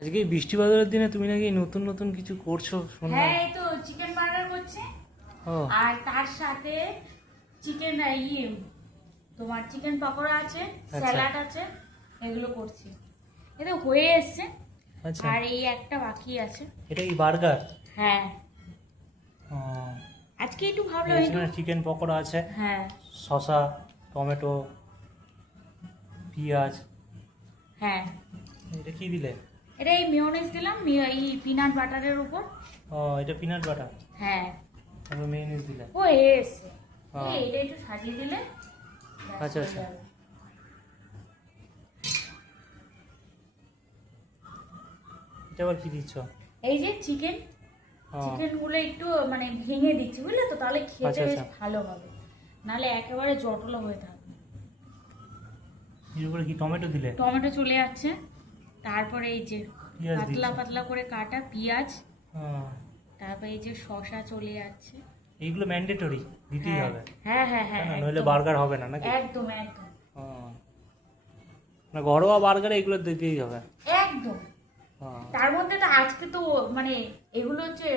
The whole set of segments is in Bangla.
আজকে এই বৃষ্টি বাদলের দিনে তুমি নাকি নতুন নতুন কিছু করছো শুনলাম। হ্যাঁ, এই তো চিকেন বার্গার করছে। ও আর তার সাথে চিকেন তোমার চিকেন পকোড়া আছে, আচ্ছা। স্যালাড আছে, এগুলো করছি। এটা হয়ে এসছে। আচ্ছা, আর এই একটা বাকি আছে। এটা কি বার্গার? হ্যাঁ, আজকে একটু ভাবলাম একটু। চিকেন পকোড়া আছে, হ্যাঁ শসা, টমেটো, পেঁয়াজ। হ্যাঁ, এটা কি দিলে? এটা এই মেয়োনিজ দিলাম, এই পিনাট বাটারের উপর। ও এটা পিনাট বাটার, হ্যাঁ, তারপর মেয়োনিজ দিলে। হয়ে এসছে। হ্যাঁ। এটা একটু সাজিয়ে দিলে ব্যাস আচ্ছা, হয়ে আচ্ছা। যাবে। এটা আবার কি দিচ্ছ? এই যে চিকেন, ও, চিকেন গুলো একটু মানে ভেঙে দিচ্ছি, বুঝলে তো, তাহলে খেতে আচ্ছা, বেশ আচ্ছা। ভালো হবে, নাহলে একেবারে জটলা হয়ে থাকবে। এর উপরে কি টমেটো দিলে? টমেটো চলে যাচ্ছে, তারপরে এই যে পেঁয়াজ পাতলা দিচ্ছ? পাতলা করে কাটা পেঁয়াজ, হ্যাঁ। তারপরে এই যে শসা চলে যাচ্ছে। এইগুলো ম্যান্ডেটরি দিতেই হ্যাঁ হবে, হ্যাঁ হ্যাঁ হ্যাঁ, তাই না? নইলে একদম। বার্গার হবে না নাকি? একদম একদম ও, না ঘরোয়া বার্গারে এগুলো দিতেই হবে। একদম। হ্যাঁ। তার মধ্যে তো আজকে তো মানে এগুলো হচ্ছে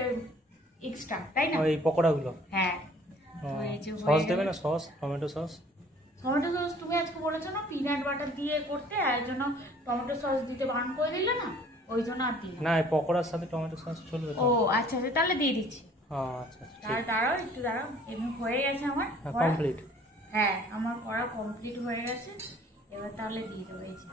এক্সট্রা, তাই না? ও, এই পকোড়াগুলো। হ্যাঁ, ও, তো এই যে সস হয়ে দেবে গেল। না? Sauce, tomato sauce? Tomato sauce তুমি আজকে বলেছো না পিনাট বাটার দিয়ে করতে, আর জন্য টমেটো সস দিতে বারণ করে দিলে না, ওই জন্য আর দিই না, এই পকোড়ার সাথে টমেটো সস চলবে তো? ও আচ্ছা আচ্ছা, তাহলে দিয়ে দিচ্ছি। ও, আচ্ছা আচ্ছা, তার ঠিক। দাঁড়াও একটু দাঁড়াও, এমনি হয়ে গেছে আমার করা। কমপ্লিট। হ্যাঁ, আমার করা কমপ্লিট হয়ে গেছে। এবার তাহলে দিয়ে দেবো, এই যে